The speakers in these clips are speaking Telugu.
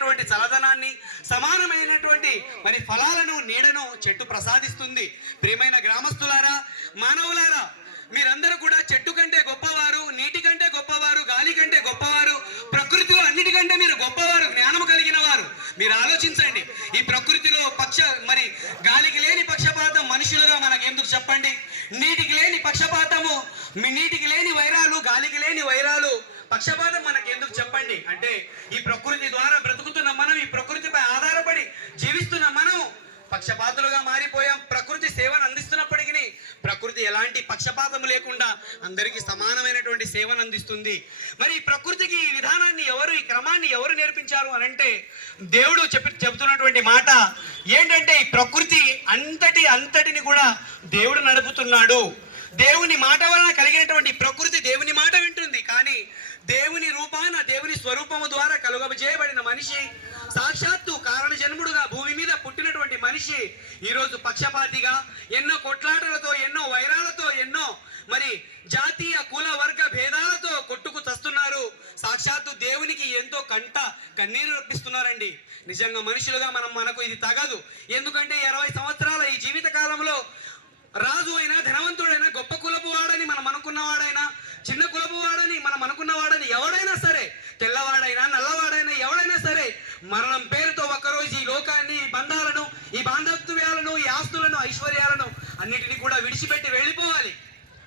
సమానమైనటువంటి చల్లదనాన్ని, సమానమైనటువంటి మరి ఫలాలను, నీడను చెట్టు ప్రసాదిస్తుంది. ప్రియమైన గ్రామస్తులారా, మానవులారా, మీరందరూ కూడా చెట్టు కంటే గొప్పవారు, నీటి కంటే గొప్పవారు, గాలి కంటే గొప్పవారు, ప్రకృతిలో అన్నిటికంటే మీరు గొప్పవారు, జ్ఞానము కలిగిన వారు. మీరు ఆలోచించండి, ఈ ప్రకృతిలో మరి గాలికి లేని పక్షపాతం మనుషులుగా మనకెందుకు చెప్పండి? నీటికి లేని పక్షపాతము, నీటికి లేని వైరాలు, గాలికి లేని వైరాలు, పక్షపాతం మనకెందుకు చెప్పండి? అంటే ఈ ప్రకృతి ద్వారా బ్రతుకుతున్న మనం, ఈ ప్రకృతిపై ఆధారపడి జీవిస్తున్న మనం పక్షపాతులుగా మారిపోయాం. ప్రకృతి సేవను అందిస్తున్నప్పటికీ ప్రకృతి ఎలాంటి పక్షపాతం లేకుండా అందరికీ సమానమైనటువంటి సేవను అందిస్తుంది. మరి ఈ ప్రకృతికి ఈ విధానాన్ని ఎవరు, ఈ క్రమాన్ని ఎవరు నేర్పించారు అని అంటే దేవుడు చెబుతున్నటువంటి మాట ఏంటంటే, ఈ ప్రకృతి అంతటిని కూడా దేవుడు నడుపుతున్నాడు. దేవుని మాట వలన కలిగినటువంటి ప్రకృతి దేవుని మాట వింటుంది. కానీ దేవుని రూపాన, దేవుని స్వరూపము ద్వారా కలుగజేయబడిన మనిషి, సాక్షాత్తు కారణ జన్ముడుగా భూమి మీద పుట్టినటువంటి మనిషి ఈరోజు పక్షపాతిగా ఎన్నో కొట్లాటలతో, ఎన్నో వైరాలతో, ఎన్నో మరి జాతీయ కుల వర్గ భేదాలతో కొట్టుకు చస్తున్నారు. సాక్షాత్తు దేవునికి ఎంతో కన్నీరు రప్పిస్తున్నారండి. నిజంగా మనుషులుగా మనకు ఇది తగదు. ఎందుకంటే 20 సంవత్సరాల ఈ జీవిత కాలంలో రాజు అయినా, ధనవంతుడైనా, గొప్ప కులపు వాడని మనం అనుకున్నవాడైనా, చిన్న కులపు వాడని మనం అనుకున్నవాడని ఎవడైనా సరే, తెల్లవాడైనా నల్లవాడైనా ఎవడైనా సరే, మరణం పేరుతో ఒక్కరోజు ఈ లోకాన్ని, ఈ బంధాలను, ఈ బాంధవ్యాలను, ఈ ఆస్తులను, ఐశ్వర్యాలను అన్నిటినీ కూడా విడిచిపెట్టి వెళ్ళిపోవాలి.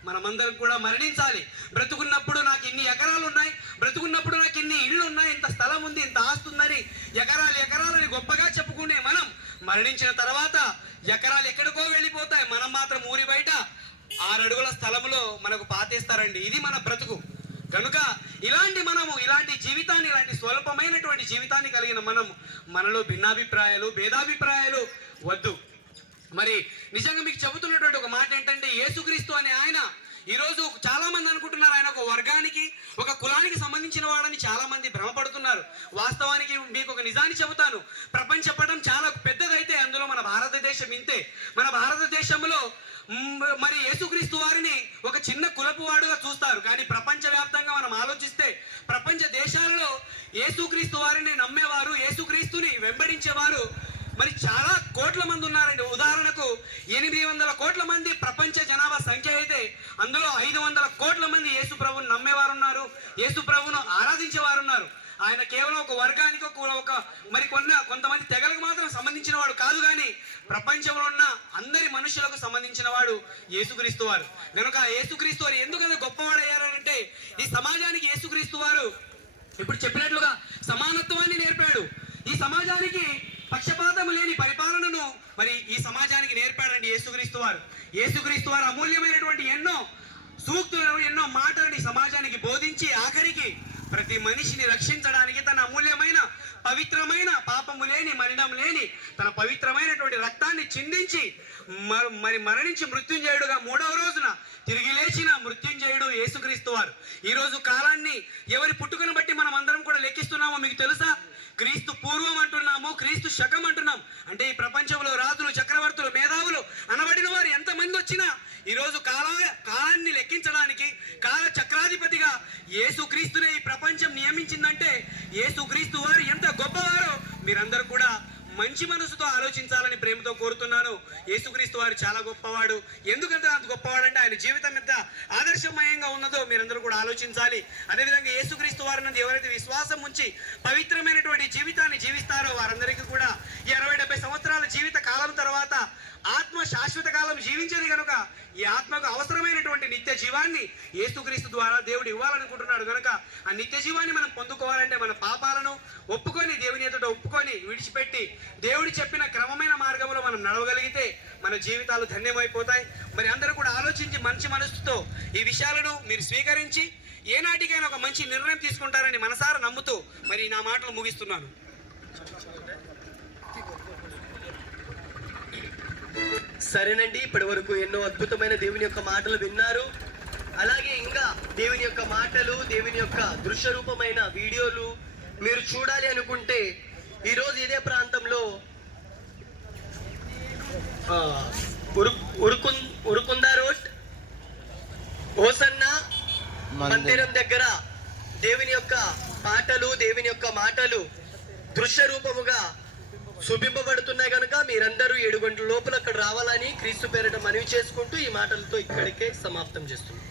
మనమందరం కూడా మరణించాలి. బ్రతుకున్నప్పుడు నాకు ఇన్ని ఎకరాలు ఉన్నాయి, బ్రతుకున్నప్పుడు నాకు ఇన్ని ఇళ్ళు ఉన్నాయి, ఇంత స్థలం ఉంది, ఇంత ఆస్తి ఉందని ఎకరాలని గొప్పగా చెప్పుకునే మనం మరణించిన తర్వాత ఎకరాలు ఎక్కడికో వెళ్ళిపోతాయి. మనం మాత్రం ఊరి బయట 6 అడుగుల స్థలంలో మనకు పాతేస్తారండి. ఇది మన బ్రతుకు. కనుక ఇలాంటి జీవితాన్ని, ఇలాంటి స్వల్పమైనటువంటి జీవితాన్ని కలిగిన మనలో భిన్నాభిప్రాయాలు, భేదాభిప్రాయాలు వద్దు. మరి నిజంగా మీకు చెబుతున్నటువంటి ఒక మాట ఏంటంటే, యేసుక్రీస్తు అనే ఆయన ఈరోజు చాలా మంది అనుకుంటున్నారు ఆయన ఒక వర్గానికి, ఒక కులానికి సంబంధించిన వాడని చాలా మంది భ్రమపడుతున్నారు. వాస్తవానికి మీకు ఒక నిజాన్ని చెబుతాను. ప్రపంచ పటం చాలా పెద్దదైతే అందులో మన భారతదేశం ఇంతే. మన భారతదేశంలో మరి యేసుక్రీస్తు వారిని ఒక చిన్న కులపు వాడుగా చూస్తారు. కానీ ప్రపంచవ్యాప్తంగా మనం ఆలోచిస్తే ప్రపంచ దేశాలలో యేసుక్రీస్తు వారిని నమ్మేవారు, యేసుక్రీస్తుని వెంబడించేవారు మరి చాలా కోట్ల మంది ఉన్నారండి. ఉదాహరణకు 800 కోట్ల మంది ప్రపంచ జనాభా సంఖ్య అయితే అందులో 500 కోట్ల మంది యేసు ప్రభువును నమ్మేవారు ఉన్నారు, యేసు ప్రభువును ఆరాధించేవారు ఉన్నారు. ఆయన కేవలం ఒక వర్గానికి, కొంతమంది తెగలకు మాత్రం సంబంధించిన వాడు కాదు, కానీ ప్రపంచంలో ఉన్న అందరి మనుషులకు సంబంధించిన వాడు యేసుక్రీస్తు వారు. కనుక యేసుక్రీస్తు వారు ఎందుకంటే గొప్పవాడయ్యారంటే, ఈ సమాజానికి యేసుక్రీస్తు వారు ఇప్పుడు చెప్పినట్లుగా సమానత్వాన్ని నేర్పాడు. ఈ సమాజానికి పక్షపాతం లేని పరిపాలనను మరి ఈ సమాజానికి నేర్పాడండి యేసుక్రీస్తు వారు. యేసుక్రీస్తు వారు అమూల్యమైనటువంటి ఎన్నో సూక్తులను, ఎన్నో మాటలని సమాజానికి బోధించి ఆఖరికి ప్రతి మనిషిని రక్షించడానికి తన అమూల్యమైన, పవిత్రమైన, పాపము లేని, మరణం లేని తన పవిత్రమైనటువంటి రక్తాన్ని చిందించి మరి మరణించి మృత్యుంజయుడుగా 3వ రోజున తిరిగి లేచిన మృత్యుంజయుడు యేసుక్రీస్తు వారు. ఈరోజు కాలాన్ని ఎవరి పుట్టుకను బట్టి మనం అందరం కూడా లెక్కిస్తున్నామో మీకు తెలుసా? క్రీస్తు పూర్వం అంటున్నాము, క్రీస్తు శకం అంటున్నాం. అంటే ఈ ప్రపంచంలో రాజులు, చక్రవర్తులు, మేధావులు అనబడిన వారు ఎంతమంది వచ్చినా ఈరోజు కాలాన్ని లెక్కించడానికి కాల చక్రాధిపతిగా యేసుక్రీస్తునే ఈ ప్రపంచం నియమించిందంటే యేసుక్రీస్తు వారు ఎంత గొప్పవారో మీరందరూ కూడా మంచి మనసుతో ఆలోచించాలని ప్రేమతో కోరుతున్నాను. యేసుక్రీస్తు వారు చాలా గొప్పవాడు. ఎందుకంటే అంత గొప్పవాడు అంటే ఆయన జీవితం ఎంత ఆదర్శమయంగా ఉన్నదో మీరందరూ కూడా ఆలోచించాలి. అదేవిధంగా యేసుక్రీస్తు వారి నుండి ఎవరైతే విశ్వాసం ఉంచి పవిత్రమైనటువంటి జీవితాన్ని జీవిస్తారో వారందరికీ కూడా ఈ 60-70 సంవత్సరాల జీవిత కాలం తర్వాత ఆత్మ శాశ్వత కాలం జీవించేది కనుక ఈ ఆత్మకు అవసరమైనటువంటి నిత్య జీవాన్ని యేసుక్రీస్తు ద్వారా దేవుడు ఇవ్వాలనుకుంటున్నాడు. కనుక ఆ నిత్య జీవాన్ని మనం పొందుకోవాలంటే మన పాపాలను ఒప్పుకొని, దేవుని ఎదుట ఒప్పుకొని, విడిచిపెట్టి దేవుడు చెప్పిన క్రమమైన మార్గంలో మనం నడవగలిగితే మన జీవితాలు ధన్యమైపోతాయి. మరి అందరూ కూడా ఆలోచించి మంచి మనసుతో ఈ విషయాలను మీరు స్వీకరించి ఏనాటికైనా ఒక మంచి నిర్ణయం తీసుకుంటారని మనసారా నమ్ముతూ మరి నా మాటలు ముగిస్తున్నాను. సరేనండి, ఇప్పటి వరకు ఎన్నో అద్భుతమైన దేవుని యొక్క మాటలు విన్నారు. అలాగే ఇంకా దేవుని యొక్క మాటలు, దేవుని యొక్క దృశ్య రూపమైన వీడియోలు మీరు చూడాలి అనుకుంటే ఈరోజు ఇదే ప్రాంతంలో ఉరుకుందా రోడ్ హోసన్న మందిరం దగ్గర దేవుని యొక్క పాటలు, దేవుని యొక్క మాటలు దృశ్య రూపముగా చూపింపబడుతున్నాయి కనుక మీరందరూ 7 గంటల లోపల అక్కడ రావాలని క్రీస్తు పేరిట మనవి చేసుకుంటూ ఈ మాటలతో ఇక్కడికే సమాప్తం చేస్తున్నాం.